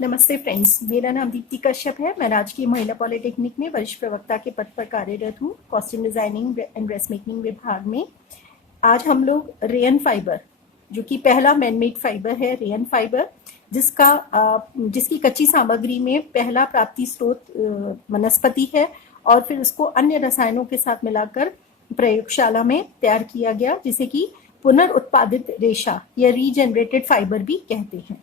नमस्ते फ्रेंड्स, मेरा नाम दीप्ति कश्यप है। मैं राजकीय महिला पॉलिटेक्निक में वरिष्ठ प्रवक्ता के पद पर कार्यरत हूँ, costume designing and dress making विभाग में। आज हम लोग रेयन फाइबर, जो कि पहला मैनमेड फाइबर है, रेयन फाइबर, जिसकी कच्ची सामग्री में पहला प्राप्ति स्रोत वनस्पति है और फिर उसको अन्य रसायनों के साथ मिलाकर प्रयोगशाला में तैयार किया गया, जिसे कि पुनर्उत्पादित रेशा या रीजेनरेटेड फाइबर भी कहते हैं।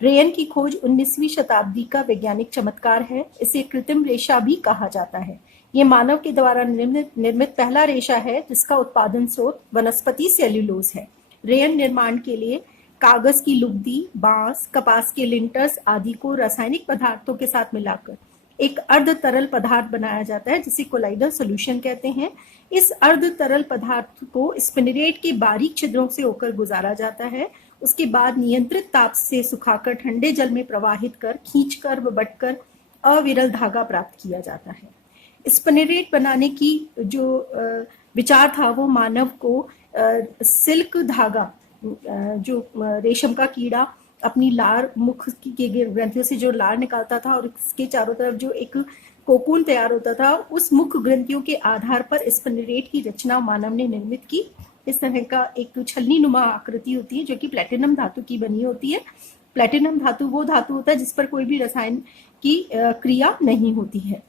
रेयन की खोज 19वीं शताब्दी का वैज्ञानिक चमत्कार है। इसे कृत्रिम रेशा भी कहा जाता है। ये मानव के द्वारा निर्मित पहला रेशा है जिसका उत्पादन स्रोत वनस्पति सेल्यूलोज है। रेयन निर्माण के लिए कागज की लुगदी, बांस, कपास के लिंटर्स आदि को रासायनिक पदार्थों के साथ मिलाकर एक अर्ध तरल पदार्थ बनाया जाता है, जिसे कोलाइडल सॉल्यूशन कहते हैं। इस अर्ध तरल पदार्थ को स्पिनरेट के बारीक छिद्रों से होकर गुजारा जाता है। उसके बाद नियंत्रित ताप से सुखाकर ठंडे जल में प्रवाहित कर खींचकर व बटकर अविरल धागा प्राप्त किया जाता है। स्पिनरेट बनाने की जो विचार था वो मानव को सिल्क धागा, जो रेशम का कीड़ा अपनी लार मुख के ग्रंथियों से जो लार निकालता था और इसके चारों तरफ जो एक कोकून तैयार होता था, उस मुख ग्रंथियों के आधार पर स्पिनरेट की रचना मानव ने निर्मित की। इस तरह का एक छलनी नुमा आकृति होती है जो कि प्लेटिनम धातु की बनी होती है। प्लेटिनम धातु वो धातु होता है जिस पर कोई भी रसायन की क्रिया नहीं होती है।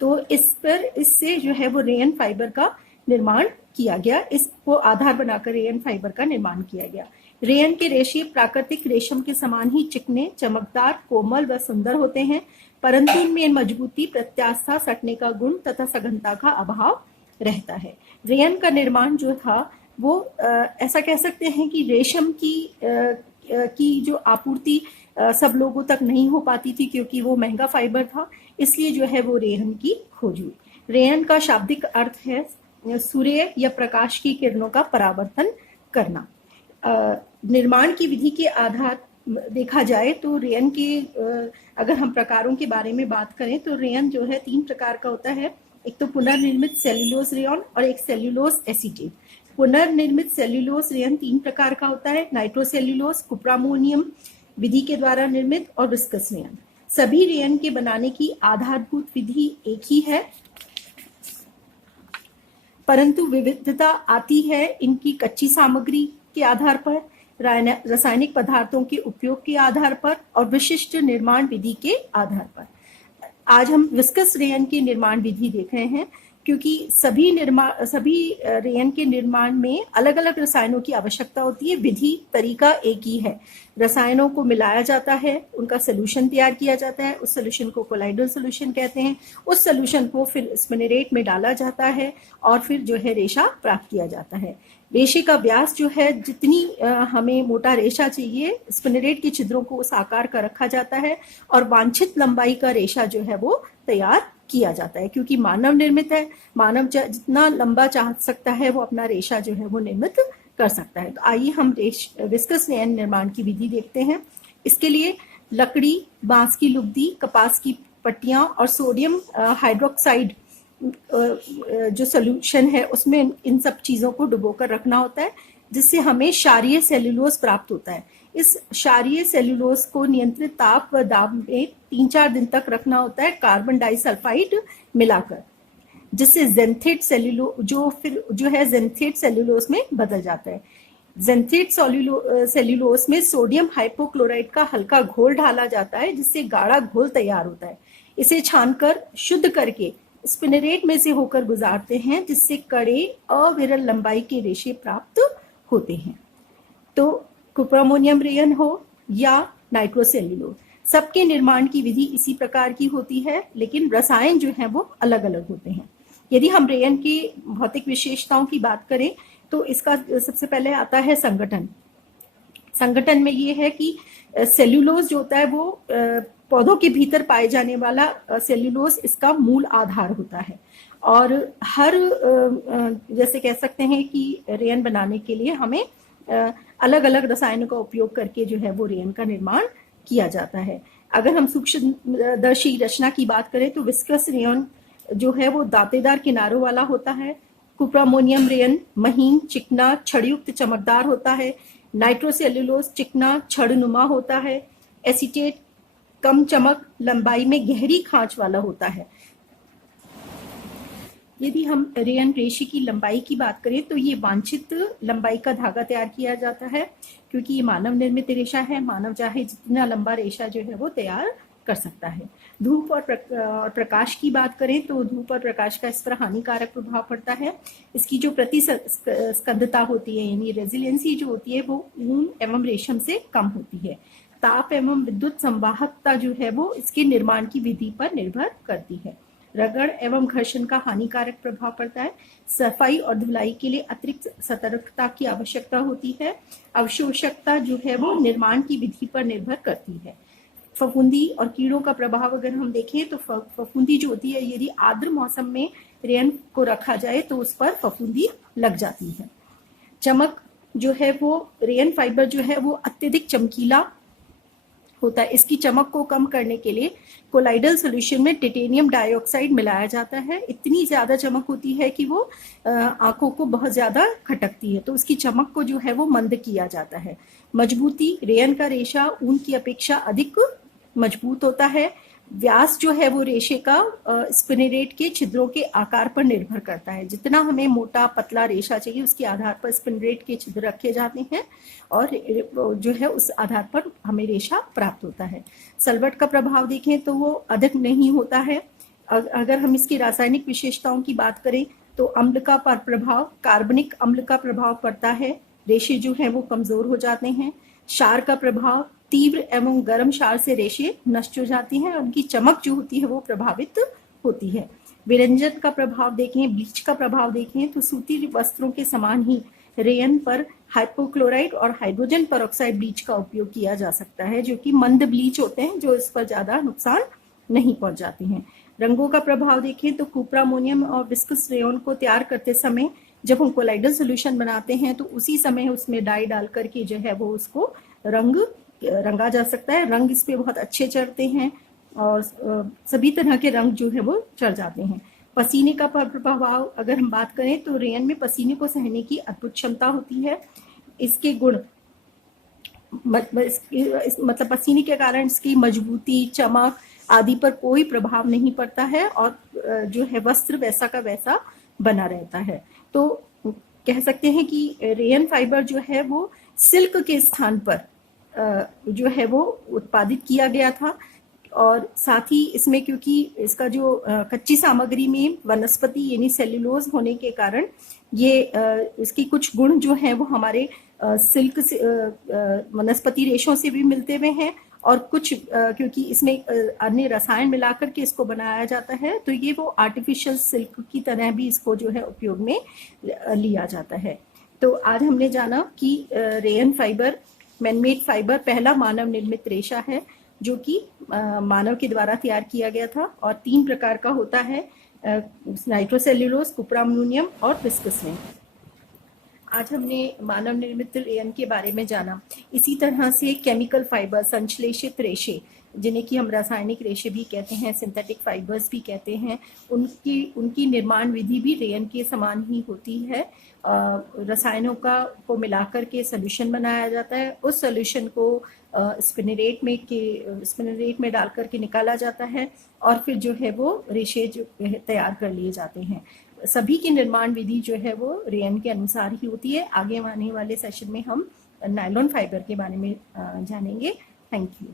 तो इससे जो है वो रेयन फाइबर का निर्माण किया गया। इसको आधार बनाकर रेयन फाइबर का निर्माण किया गया। रेयन के रेशे प्राकृतिक रेशम के समान ही चिकने, चमकदार, कोमल व सुंदर होते हैं, परंतु इनमें मजबूती, प्रत्यास्था, सटने का गुण तथा सघनता का अभाव रहता है। रेयन का निर्माण जो था वो ऐसा कह सकते हैं कि रेशम की जो आपूर्ति सब लोगों तक नहीं हो पाती थी, क्योंकि वो महंगा फाइबर था। इसलिए जो है वो रेयन की खोज हुई। रेयन का शाब्दिक अर्थ है सूर्य या प्रकाश की किरणों का परावर्तन करना। निर्माण की विधि के आधार देखा जाए तो रेयन के अगर हम प्रकारों के बारे में बात करें तो रेयन जो है 3 प्रकार का होता है। एक तो पुनर्निर्मित सेल्यूलोज रेयन और एक सेल्यूलोज एसीटेट। पुनर्निर्मित सेल्यूलोज रेयन 3 प्रकार का होता है: नाइट्रोसेल्यूलोज, कुप्रामोनियम विधि के द्वारा निर्मित और विस्कस रेयन। सभी रेयन के बनाने की आधारभूत विधि एक ही है, परंतु विविधता आती है इनकी कच्ची सामग्री के आधार पर, रासायनिक पदार्थों के उपयोग के आधार पर और विशिष्ट निर्माण विधि के आधार पर। आज हम विस्कस रेयन की निर्माण विधि देख रहे हैं, क्योंकि सभी रेयन के निर्माण में अलग अलग रसायनों की आवश्यकता होती है। विधि तरीका एक ही है। रसायनों को मिलाया जाता है, उनका सोल्यूशन तैयार किया जाता है। उस सोल्यूशन को कोलाइडल सोल्यूशन कहते हैं। उस सोल्यूशन को फिर स्पिनरेट में डाला जाता है और फिर जो है रेशा प्राप्त किया जाता है। रेशे का व्यास जो है, जितनी हमें मोटा रेशा चाहिए, स्पिनरेट के छिद्रों को उस आकार का रखा जाता है और वांछित लंबाई का रेशा जो है वो तैयार किया जाता है। क्योंकि मानव निर्मित है, मानव जितना लंबा चाह सकता है वो अपना रेशा जो है वो निर्मित कर सकता है। तो आइए हम विस्कस रेयन निर्माण की विधि देखते हैं। इसके लिए लकड़ी, बांस की लुगदी, कपास की पट्टियां और सोडियम हाइड्रोक्साइड जो सोल्यूशन है उसमें इन सब चीजों को डुबोकर रखना होता है, जिससे हमें क्षारीय सेल्यूलोज प्राप्त होता है। इस क्षारीय सेल्यूलोज को नियंत्रित ताप व दाब में 3-4 दिन तक रखना होता है, कार्बन डाइसल्फाइड मिलाकर, जिससे जेंथेट सेल्यूलोज में बदल जाता है। जेंथेट सेल्यूलोज में सोडियम हाइपोक्लोराइड का हल्का घोल डाला जाता है, जिससे गाढ़ा घोल तैयार होता है। इसे छानकर शुद्ध करके स्पिनरेट में से होकर गुजारते हैं, जिससे कड़े अविरल लंबाई के रेशे प्राप्त होते हैं। तो कुप्रामोनियम रेयन हो या नाइट्रोसेल्यूलोज, सबके निर्माण की विधि इसी प्रकार की होती है, लेकिन रसायन जो है वो अलग अलग होते हैं। यदि हम रेयन की भौतिक विशेषताओं की बात करें तो इसका सबसे पहले आता है संगठन। संगठन में ये है कि सेल्यूलोज जो होता है वो पौधों के भीतर पाए जाने वाला सेल्यूलोज इसका मूल आधार होता है। और हर जैसे कह सकते हैं कि रेयन बनाने के लिए हमें अलग अलग रसायनों का उपयोग करके जो है वो रेयन का निर्माण किया जाता है। अगर हम सूक्ष्मदर्शी रचना की बात करें तो विस्कस रेयन जो है वो दांतेदार किनारों वाला होता है। कुप्रामोनियम रेयन महीन, चिकना, छड़युक्त, चमकदार होता है। नाइट्रोसेल्यूलोज चिकना, छड़नुमा होता है। एसीटेट कम चमक, लंबाई में गहरी खांच वाला होता है। यदि हम रेयन रेशे की लंबाई की बात करें तो ये वांछित लंबाई का धागा तैयार किया जाता है, क्योंकि ये मानव निर्मित रेशा है। मानव चाहे जितना लंबा रेशा जो है वो तैयार कर सकता है। धूप और प्रकाश की बात करें तो धूप और प्रकाश का इस पर हानिकारक प्रभाव पड़ता है। इसकी जो प्रतिस्पंदता होती है यानी रेजिलियंसी जो होती है वो ऊन एवं रेशम से कम होती है। ताप एवं विद्युत संवाहकता जो है वो इसके निर्माण की विधि पर निर्भर करती है। रगड़ एवं घर्षण का हानिकारक प्रभाव पड़ता है। सफाई और धुलाई के लिए अतिरिक्त सतर्कता की आवश्यकता होती है। अवशोषकता जो है वो निर्माण की विधि पर निर्भर करती है। फफूंदी और कीड़ों का प्रभाव अगर हम देखें तो फफूंदी जो होती है, यदि आर्द्र मौसम में रेयन को रखा जाए तो उस पर फफूंदी लग जाती है। चमक जो है वो रेयन फाइबर जो है वो अत्यधिक चमकीला होता है। इसकी चमक को कम करने के लिए कोलाइडल सॉल्यूशन में टिटेनियम डाइऑक्साइड मिलाया जाता है। इतनी ज्यादा चमक होती है कि वो आंखों को बहुत ज्यादा खटकती है, तो उसकी चमक को जो है वो मंद किया जाता है। मजबूती, रेयन का रेशा ऊन की अपेक्षा अधिक मजबूत होता है। व्यास जो है वो रेशे का स्पिनरेट के छिद्रों के आकार पर निर्भर करता है। जितना हमें मोटा पतला रेशा चाहिए उसके आधार पर स्पिनरेट के छिद्र रखे जाते हैं और जो है उस आधार पर हमें रेशा प्राप्त होता है। सल्फेट का प्रभाव देखें तो वो अधिक नहीं होता है। अगर हम इसकी रासायनिक विशेषताओं की बात करें तो अम्ल का प्रभाव, कार्बनिक अम्ल का प्रभाव पड़ता है। रेशे जो है वो कमजोर हो जाते हैं। क्षार का प्रभाव, तीव्र एवं गर्म क्षार से रेशे नष्ट हो जाती हैं और उनकी चमक जो होती है वो प्रभावित होती है। विरंजन का प्रभाव देखें, ब्लीच का प्रभाव देखें तो सूती वस्त्रों के समान ही रेयन पर हाइपोक्लोराइड और हाइड्रोजन पेरोक्साइड ब्लीच का उपयोग किया जा सकता है, जो कि मंद ब्लीच होते हैं जो इस पर ज्यादा नुकसान नहीं पहुंचाते हैं। रंगों का प्रभाव देखें तो कुप्रामोनियम और विस्कस रेयन को तैयार करते समय जब हम कोलाइडल सोल्यूशन बनाते हैं तो उसी समय उसमें डाई डाल करके जो है वो उसको रंगा जा सकता है। रंग इस पे बहुत अच्छे चढ़ते हैं और सभी तरह के रंग जो है वो चढ़ जाते हैं। पसीने का प्रभाव अगर हम बात करें तो रेयन में पसीने को सहने की अद्भुत क्षमता होती है। इसके गुण मतलब पसीने के कारण इसकी मजबूती, चमक आदि पर कोई प्रभाव नहीं पड़ता है और जो है वस्त्र वैसा का वैसा बना रहता है। तो कह सकते हैं कि रेयन फाइबर जो है वो सिल्क के स्थान पर जो है वो उत्पादित किया गया था और साथ ही इसमें क्योंकि इसका जो कच्ची सामग्री में वनस्पति यानी सेल्यूलोज होने के कारण ये इसकी कुछ गुण जो हैं वो हमारे सिल्क से वनस्पति रेशों से भी मिलते हुए हैं और कुछ क्योंकि इसमें अन्य रसायन मिलाकर के इसको बनाया जाता है तो ये वो आर्टिफिशियल सिल्क की तरह भी इसको जो है उपयोग में लिया जाता है। तो आज हमने जाना कि रेयन फाइबर मैनमेड फाइबर पहला मानव निर्मित रेशा है जो कि मानव के द्वारा तैयार किया गया था और 3 प्रकार का होता है, नाइट्रोसेल्यूलोज, कुप्रामोनियम और विस्कस रेयन। आज हमने मानव निर्मित रेयन के बारे में जाना। इसी तरह से केमिकल फाइबर, संश्लेषित रेशे जिन्हें कि हम रासायनिक रेशे भी कहते हैं, सिंथेटिक फाइबर्स भी कहते हैं, उनकी निर्माण विधि भी रेयन के समान ही होती है। रसायनों को मिलाकर के सोल्यूशन बनाया जाता है। उस सोल्यूशन को स्पिनरेट में डाल करके निकाला जाता है और फिर जो है वो रेशे जो तैयार कर लिए जाते हैं। सभी की निर्माण विधि जो है वो रेयन के अनुसार ही होती है। आगे आने वाले सेशन में हम नायलॉन फाइबर के बारे में जानेंगे। Thank you.